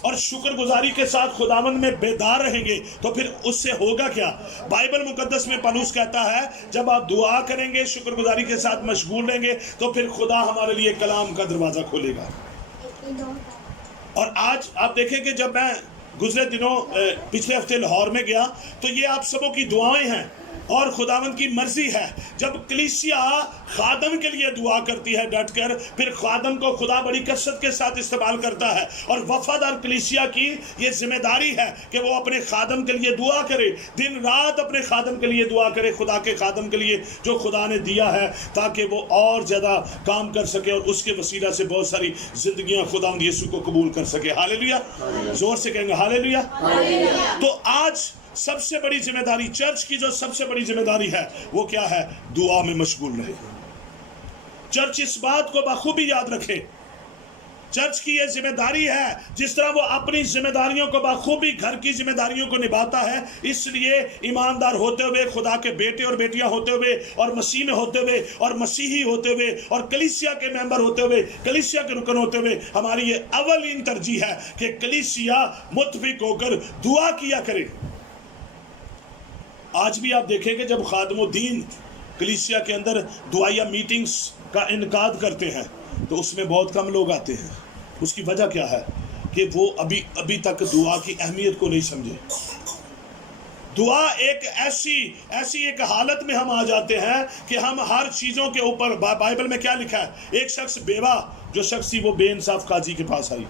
اور شکر گزاری کے ساتھ خداوند میں بیدار رہیں گے تو پھر اس سے ہوگا کیا؟ بائبل مقدس میں پولس کہتا ہے جب آپ دعا کریں گے، شکر گزاری کے ساتھ مشغول رہیں گے تو پھر خدا ہمارے لیے کلام کا دروازہ کھولے گا۔ اور آج آپ دیکھیں کہ جب میں گزرے دنوں پچھلے ہفتے لاہور میں گیا تو یہ آپ سبوں کی دعائیں ہیں اور خداوند کی مرضی ہے جب کلیسیا خادم کے لیے دعا کرتی ہے ڈٹ کر، پھر خادم کو خدا بڑی کثرت کے ساتھ استعمال کرتا ہے۔ اور وفادار کلیسیا کی یہ ذمہ داری ہے کہ وہ اپنے خادم کے لیے دعا کرے، دن رات اپنے خادم کے لیے دعا کرے، خدا کے خادم کے لیے جو خدا نے دیا ہے، تاکہ وہ اور زیادہ کام کر سکے اور اس کے وسیلہ سے بہت ساری زندگیاں خداوند یسوع کو قبول کر سکے۔ ہاللیلویا، زور سے کہیں گے ہاللیلویا۔ تو آج سب سے بڑی ذمہ داری، چرچ کی جو سب سے بڑی ذمہ داری ہے وہ کیا ہے؟ دعا میں مشغول رہے۔ چرچ اس بات کو بخوبی یاد رکھے، چرچ کی یہ ذمہ داری ہے جس طرح وہ اپنی ذمہ داریوں کو بخوبی گھر کی ذمہ داریوں کو نبھاتا ہے، اس لیے ایماندار ہوتے ہوئے، خدا کے بیٹے اور بیٹیاں ہوتے ہوئے اور مسیح میں ہوتے ہوئے اور مسیحی ہوتے ہوئے اور کلیسیا کے ممبر ہوتے ہوئے، کلیسیا کے رکن ہوتے ہوئے، ہماری یہ اولین ترجیح ہے کہ کلیسیا متفق ہو کر دعا کیا کرے۔ آج بھی آپ دیکھیں کہ جب خادم الدین کلیسیا کے اندر دعائیہ میٹنگز کا انعقاد کرتے ہیں تو اس میں بہت کم لوگ آتے ہیں۔ اس کی وجہ کیا ہے؟ کہ وہ ابھی تک دعا کی اہمیت کو نہیں سمجھے۔ دعا ایک ایسی ایک حالت میں ہم آ جاتے ہیں کہ ہم ہر چیزوں کے اوپر، بائبل میں کیا لکھا ہے؟ ایک شخص بیوہ جو شخص تھی وہ بے انصاف قاضی کے پاس آئی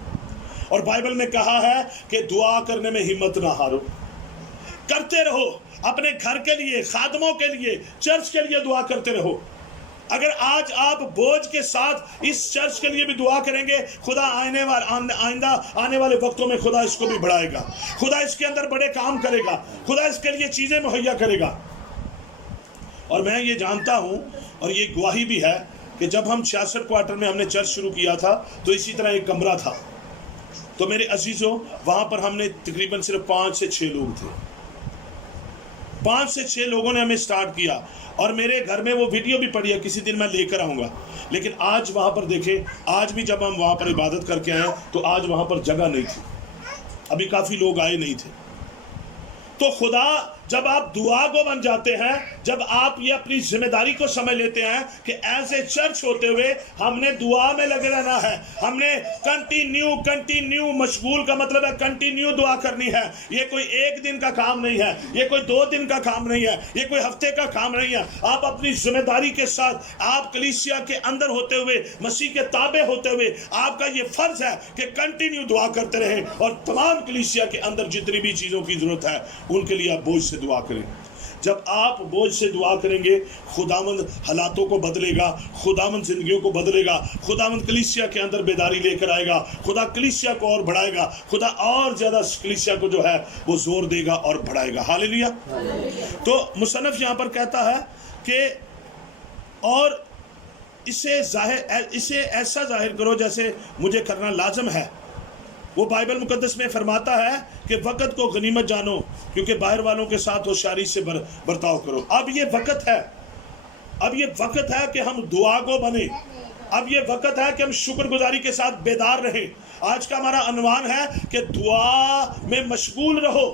اور بائبل میں کہا ہے کہ دعا کرنے میں ہمت نہ ہارو، کرتے رہو، اپنے گھر کے لیے، خادموں کے لیے، چرچ کے لیے دعا کرتے رہو۔ اگر آج آپ بوجھ کے ساتھ اس چرچ کے لیے بھی دعا کریں گے، خدا آئندہ آنے والے وقتوں میں خدا اس کو بھی بڑھائے گا، خدا اس کے اندر بڑے کام کرے گا، خدا اس کے لیے چیزیں مہیا کرے گا۔ اور میں یہ جانتا ہوں اور یہ گواہی بھی ہے کہ جب ہم 66 کوارٹر میں ہم نے چرچ شروع کیا تھا تو اسی طرح ایک کمرہ تھا، تو میرے عزیزوں وہاں پر ہم نے تقریباً صرف 5 سے 6 لوگ تھے، 5 سے 6 لوگوں نے ہمیں سٹارٹ کیا۔ اور میرے گھر میں وہ ویڈیو بھی پڑی ہے، کسی دن میں لے کر آؤں گا۔ لیکن آج وہاں پر دیکھیں، آج بھی جب ہم وہاں پر عبادت کر کے آئے تو آج وہاں پر جگہ نہیں تھی، ابھی کافی لوگ آئے نہیں تھے۔ تو خدا جب آپ دعا کو بن جاتے ہیں، جب آپ یہ اپنی ذمہ داری کو سمجھ لیتے ہیں کہ ایز اے چرچ ہوتے ہوئے ہم نے دعا میں لگے رہنا ہے، ہم نے کنٹینیو مشغول کا مطلب ہے کنٹینیو دعا کرنی ہے۔ یہ کوئی ایک دن کا کام نہیں ہے، یہ کوئی 2 دن کا کام نہیں ہے، یہ کوئی ہفتے کا کام نہیں ہے۔ آپ اپنی ذمہ داری کے ساتھ، آپ کلیسیا کے اندر ہوتے ہوئے، مسیح کے تابع ہوتے ہوئے، آپ کا یہ فرض ہے کہ کنٹینیو دعا کرتے رہیں اور تمام کلیسیا کے اندر جتنی بھی چیزوں کی ضرورت ہے ان کے لیے آپ بوجھ سے دعا کریں۔ جب آپ بوجھ سے دعا کریں گے، خداوند حالاتوں کو بدلے گا، خداوند زندگیوں کو بدلے گا، خداوند کلیسیا کے اندر بیداری لے کر آئے گا، خدا کلیسیا کو اور بڑھائے گا، خدا اور زیادہ کلیسیا کو جو ہے وہ زور دے گا اور بڑھائے گا۔ ہاللیلویا۔ تو مصنف یہاں پر کہتا ہے کہ اور اسے ایسا ظاہر کرو جیسے مجھے کرنا لازم ہے۔ وہ بائبل مقدس میں فرماتا ہے کہ وقت کو غنیمت جانو کیونکہ باہر والوں کے ساتھ ہوشیاری سے برتاؤ کرو۔ اب یہ وقت ہے کہ ہم دعا کو بنیں، اب یہ وقت ہے کہ ہم شکر گزاری کے ساتھ بیدار رہیں۔ آج کا ہمارا عنوان ہے کہ دعا میں مشغول رہو۔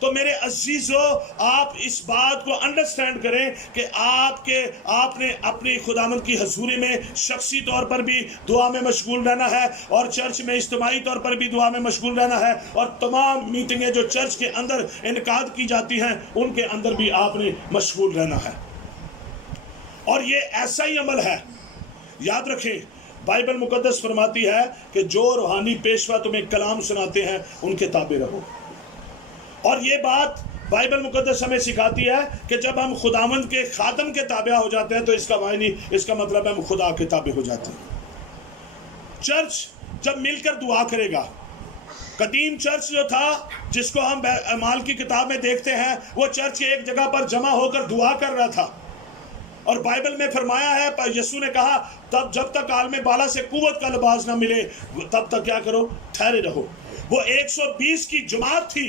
تو میرے عزیزو، آپ اس بات کو انڈرسٹینڈ کریں کہ آپ نے اپنی خداوند کی حضوری میں شخصی طور پر بھی دعا میں مشغول رہنا ہے اور چرچ میں اجتماعی طور پر بھی دعا میں مشغول رہنا ہے، اور تمام میٹنگیں جو چرچ کے اندر انعقاد کی جاتی ہیں ان کے اندر بھی آپ نے مشغول رہنا ہے۔ اور یہ ایسا ہی عمل ہے، یاد رکھیں بائبل مقدس فرماتی ہے کہ جو روحانی پیشوا تمہیں کلام سناتے ہیں ان کے تابع رہو۔ اور یہ بات بائبل مقدس ہمیں سکھاتی ہے کہ جب ہم خداوند کے خادم کے تابع ہو جاتے ہیں تو اس کا مطلب ہے ہم خدا کے تابع ہو جاتے ہیں۔ چرچ جب مل کر دعا کرے گا، قدیم چرچ جو تھا جس کو ہم اعمال کی کتاب میں دیکھتے ہیں، وہ چرچ ایک جگہ پر جمع ہو کر دعا کر رہا تھا، اور بائبل میں فرمایا ہے یسوع نے کہا تب جب تک عالم بالا سے قوت کا لباس نہ ملے تب تک کیا کرو؟ ٹھہرے رہو۔ وہ 120 کی جماعت تھی،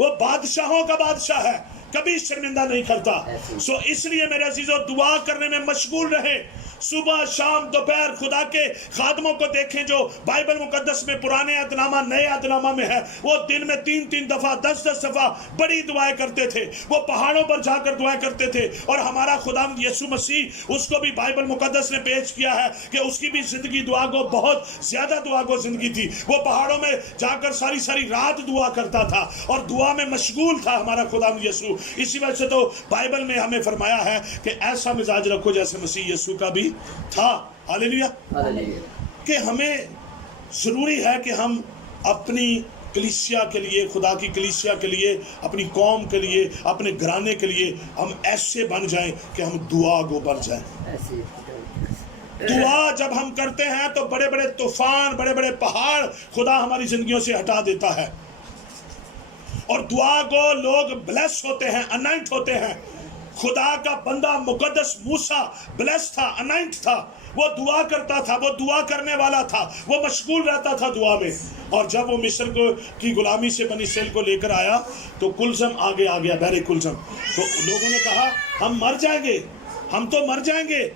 وہ بادشاہوں کا بادشاہ ہے، کبھی شرمندہ نہیں کرتا. سو اس لیے میرے عزیزو دعا کرنے میں مشغول رہے. صبح شام دوپہر خدا کے خادموں کو دیکھیں جو بائبل مقدس میں پرانے عہد نامہ نئے عہد نامہ میں ہے، وہ دن میں 3 دفعہ 10 دفعہ بڑی دعائیں کرتے تھے. وہ پہاڑوں پر جا کر دعائیں کرتے تھے. اور ہمارا خداوند یسوع مسیح اس کو بھی بائبل مقدس نے پیش کیا ہے کہ اس کی بھی زندگی دعا کو بہت زیادہ دعا کو زندگی تھی. وہ پہاڑوں میں جا کر ساری رات دعا کرتا تھا اور دعا میں مشغول تھا ہمارا خداوند یسوع. اسی وجہ سے تو بائبل میں ہمیں فرمایا ہے کہ ایسا مزاج رکھو جیسے مسیح یسوع کا بھی تھا. ہاللیلویا. کہ ہمیں ضروری ہے کہ ہم اپنی کلیسیا کے لیے، خدا کی کلیسیا کے لیے، اپنی قوم کے لیے، اپنے گھرانے کے لیے ہم ایسے بن جائیں کہ ہم دعا گو بن جائیں. دعا جب ہم کرتے ہیں تو بڑے بڑے طوفان، بڑے بڑے پہاڑ خدا ہماری زندگیوں سے ہٹا دیتا ہے. اور دعا کو لوگ بلیس ہوتے ہیں، انائنٹ ہوتے ہیں. خدا کا بندہ مقدس موسیٰ بلیس تھا، انائنٹ تھا. وہ دعا کرتا تھا، وہ دعا کرنے والا تھا، وہ مشغول رہتا تھا دعا میں. اور جب وہ مصر کی غلامی سے بنی اسرائیل کو لے کر آیا تو کلزم آگے آ گیا، بحر کلزم. تو لوگوں نے کہا ہم مر جائیں گے، ہم تو مر جائیں گے.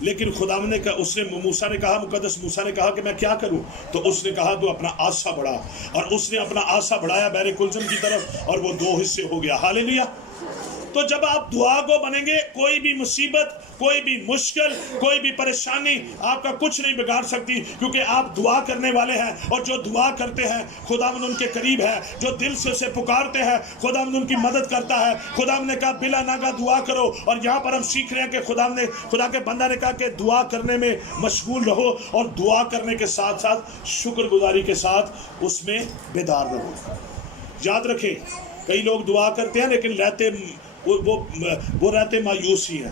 لیکن خدا نے کہا، اس نے موسیٰ نے کہا، مقدس موسیٰ نے کہا کہ میں کیا کروں؟ تو اس نے کہا تو اپنا آسا بڑھا. اور اس نے اپنا آسا بڑھایا بحر کلزم کی طرف اور وہ 2 حصے ہو گیا. ہاللیلویا. تو جب آپ دعا کو بنیں گے، کوئی بھی مصیبت، کوئی بھی مشکل، کوئی بھی پریشانی آپ کا کچھ نہیں بگاڑ سکتی، کیونکہ آپ دعا کرنے والے ہیں. اور جو دعا کرتے ہیں خداوند ان کے قریب ہے. جو دل سے اسے پکارتے ہیں خداوند ان کی مدد کرتا ہے. خداوند نے کہا بلا ناگا دعا کرو. اور یہاں پر ہم سیکھ رہے ہیں کہ خدا کے بندہ نے کہا کہ دعا کرنے میں مشغول رہو اور دعا کرنے کے ساتھ ساتھ شکر گزاری کے ساتھ اس میں بیدار رہو. یاد رکھیں، کئی لوگ دعا کرتے ہیں لیکن وہ رہتے مایوس ہی ہیں.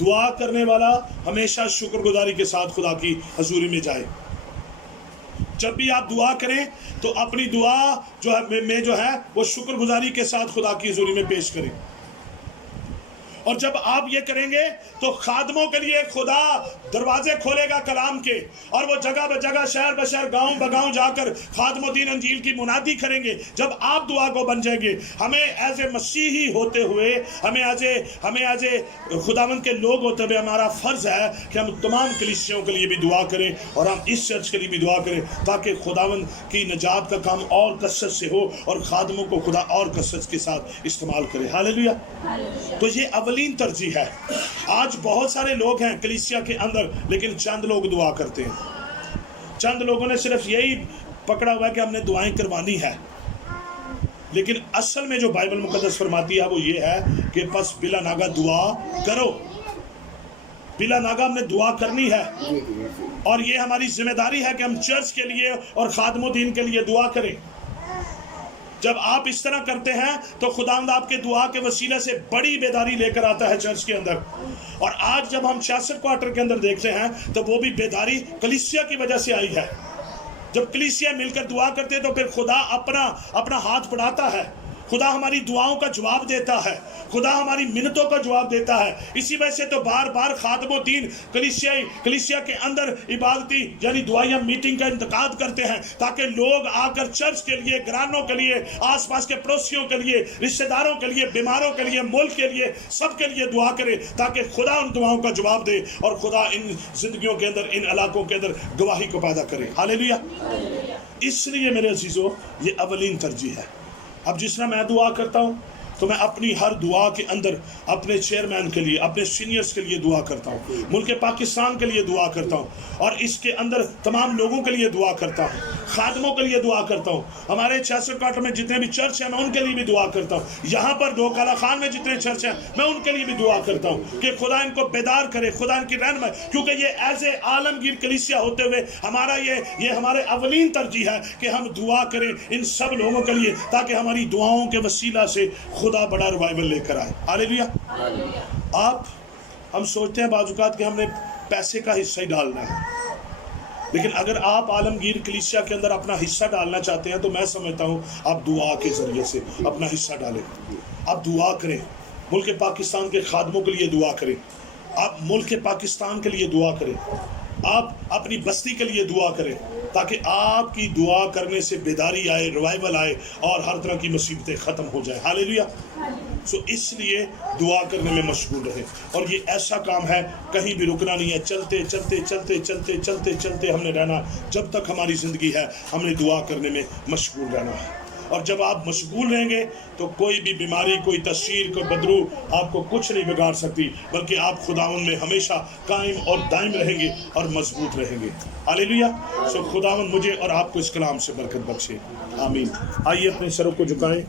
دعا کرنے والا ہمیشہ شکر گزاری کے ساتھ خدا کی حضوری میں جائے. جب بھی آپ دعا کریں تو اپنی دعا جو ہے وہ شکر گزاری کے ساتھ خدا کی حضوری میں پیش کریں. اور جب آپ یہ کریں گے تو خادموں کے لیے خدا دروازے کھولے گا کلام کے، اور وہ جگہ بہ جگہ، شہر بہ شہر، گاؤں بہ گاؤں جا کر خادم الدین انجیل کی منادی کریں گے. جب آپ دعا کو بن جائیں گے، ہمیں ایز اے مسیحی ہوتے ہوئے، ہمیں ایز اے خداوند کے لوگ ہوتے ہوئے ہمارا فرض ہے کہ ہم تمام کلیسیوں کے لیے بھی دعا کریں اور ہم اس چرچ کے لیے بھی دعا کریں، تاکہ خداوند کی نجات کا کام اور کثرت سے ہو اور خادموں کو خدا اور کثرت کے ساتھ استعمال کرے. ہاللیلویا. تو یہ اولین ترجیح ہے. آج بہت سارے لوگ ہیں کلیسیا کے اندر، لیکن چند لوگ دعا کرتے ہیں. چند لوگوں نے صرف یہی پکڑا ہوا ہے کہ ہم نے دعائیں کروانی ہے. لیکن اصل میں جو بائبل مقدس فرماتی ہے وہ یہ ہے کہ بس بلا ناگا دعا کرو. بلا ناگا ہم نے دعا کرنی ہے، اور یہ ہماری ذمہ داری ہے کہ ہم چرچ کے لیے اور خادم الدین کے لیے دعا کریں. جب آپ اس طرح کرتے ہیں تو خداوند آپ کے دعا کے وسیلے سے بڑی بیداری لے کر آتا ہے چرچ کے اندر. اور آج جب ہم 66 کوارٹر کے اندر دیکھتے ہیں تو وہ بھی بیداری کلیسیا کی وجہ سے آئی ہے. جب کلیسیا مل کر دعا کرتے تو پھر خدا اپنا ہاتھ بڑھاتا ہے. خدا ہماری دعاؤں کا جواب دیتا ہے، خدا ہماری منتوں کا جواب دیتا ہے. اسی وجہ سے تو بار بار خادم الدین کلیسیا کے اندر عبادتی یعنی دعائیہ میٹنگ کا انعقاد کرتے ہیں، تاکہ لوگ آ کر چرچ کے لیے، گرانوں کے لیے، آس پاس کے پڑوسیوں کے لیے، رشتہ داروں کے لیے، بیماروں کے لیے، ملک کے لیے، سب کے لیے دعا کرے، تاکہ خدا ان دعاؤں کا جواب دے اور خدا ان زندگیوں کے اندر، ان علاقوں کے اندر گواہی کو پیدا کرے. ہاللیلویا. اس لیے میرے عزیزو یہ اولین ترجیح ہے. اب جس طرح میں دعا کرتا ہوں تو میں اپنی ہر دعا کے اندر اپنے چیئرمین کے لیے، اپنے سینئرز کے لیے دعا کرتا ہوں، ملک پاکستان کے لیے دعا کرتا ہوں، اور اس کے اندر تمام لوگوں کے لیے دعا کرتا ہوں، خادموں کے لیے دعا کرتا ہوں. ہمارے 66 کوارٹر میں جتنے بھی چرچ ہیں میں ان کے لیے بھی دعا کرتا ہوں. یہاں پر ڈوکالا خان میں جتنے چرچ ہیں میں ان کے لیے بھی دعا کرتا ہوں کہ خدا ان کو بیدار کرے، خدا ان کی رہنمائی، کیونکہ یہ ایز اے عالمگیر کلیسیا ہوتے ہوئے ہمارا یہ ہمارے اولین ترجیح ہے کہ ہم دعا کریں ان سب لوگوں کے لیے، تاکہ ہماری دعاؤں کے وسیلہ سے خدا بڑا ریوائول لے کر آئے. ہاللیلویا. ہم سوچتے ہیں بعض اوقات کہ ہم نے پیسے کا حصہ ہی ڈالنا ہے، لیکن اگر آپ عالمگیر کلیسیا کے اندر اپنا حصہ ڈالنا چاہتے ہیں تو میں سمجھتا ہوں آپ دعا کے ذریعے سے اپنا حصہ ڈالیں. آپ دعا کریں، ملک پاکستان کے خادموں کے لیے دعا کریں، آپ ملک پاکستان کے لیے دعا کریں. آپ اپنی بستی کے لیے دعا کریں تاکہ آپ کی دعا کرنے سے بیداری آئے، ریوائول آئے اور ہر طرح کی مصیبتیں ختم ہو جائیں. ہاللیلویہ. سو اس لیے دعا کرنے میں مشغول رہیں. اور یہ ایسا کام ہے کہیں بھی رکنا نہیں ہے. چلتے چلتے چلتے چلتے چلتے چلتے ہم نے رہنا. جب تک ہماری زندگی ہے ہم نے دعا کرنے میں مشغول رہنا ہے. اور جب آپ مشغول رہیں گے تو کوئی بھی بیماری، کوئی تشویر، کوئی بدرو آپ کو کچھ نہیں بگاڑ سکتی، بلکہ آپ خداوند میں ہمیشہ قائم اور دائم رہیں گے اور مضبوط رہیں گے. ہاللیلویہ. سو خداوند مجھے اور آپ کو اس کلام سے برکت بخشے. آمین. آئیے اپنے سروں کو جھکائیں.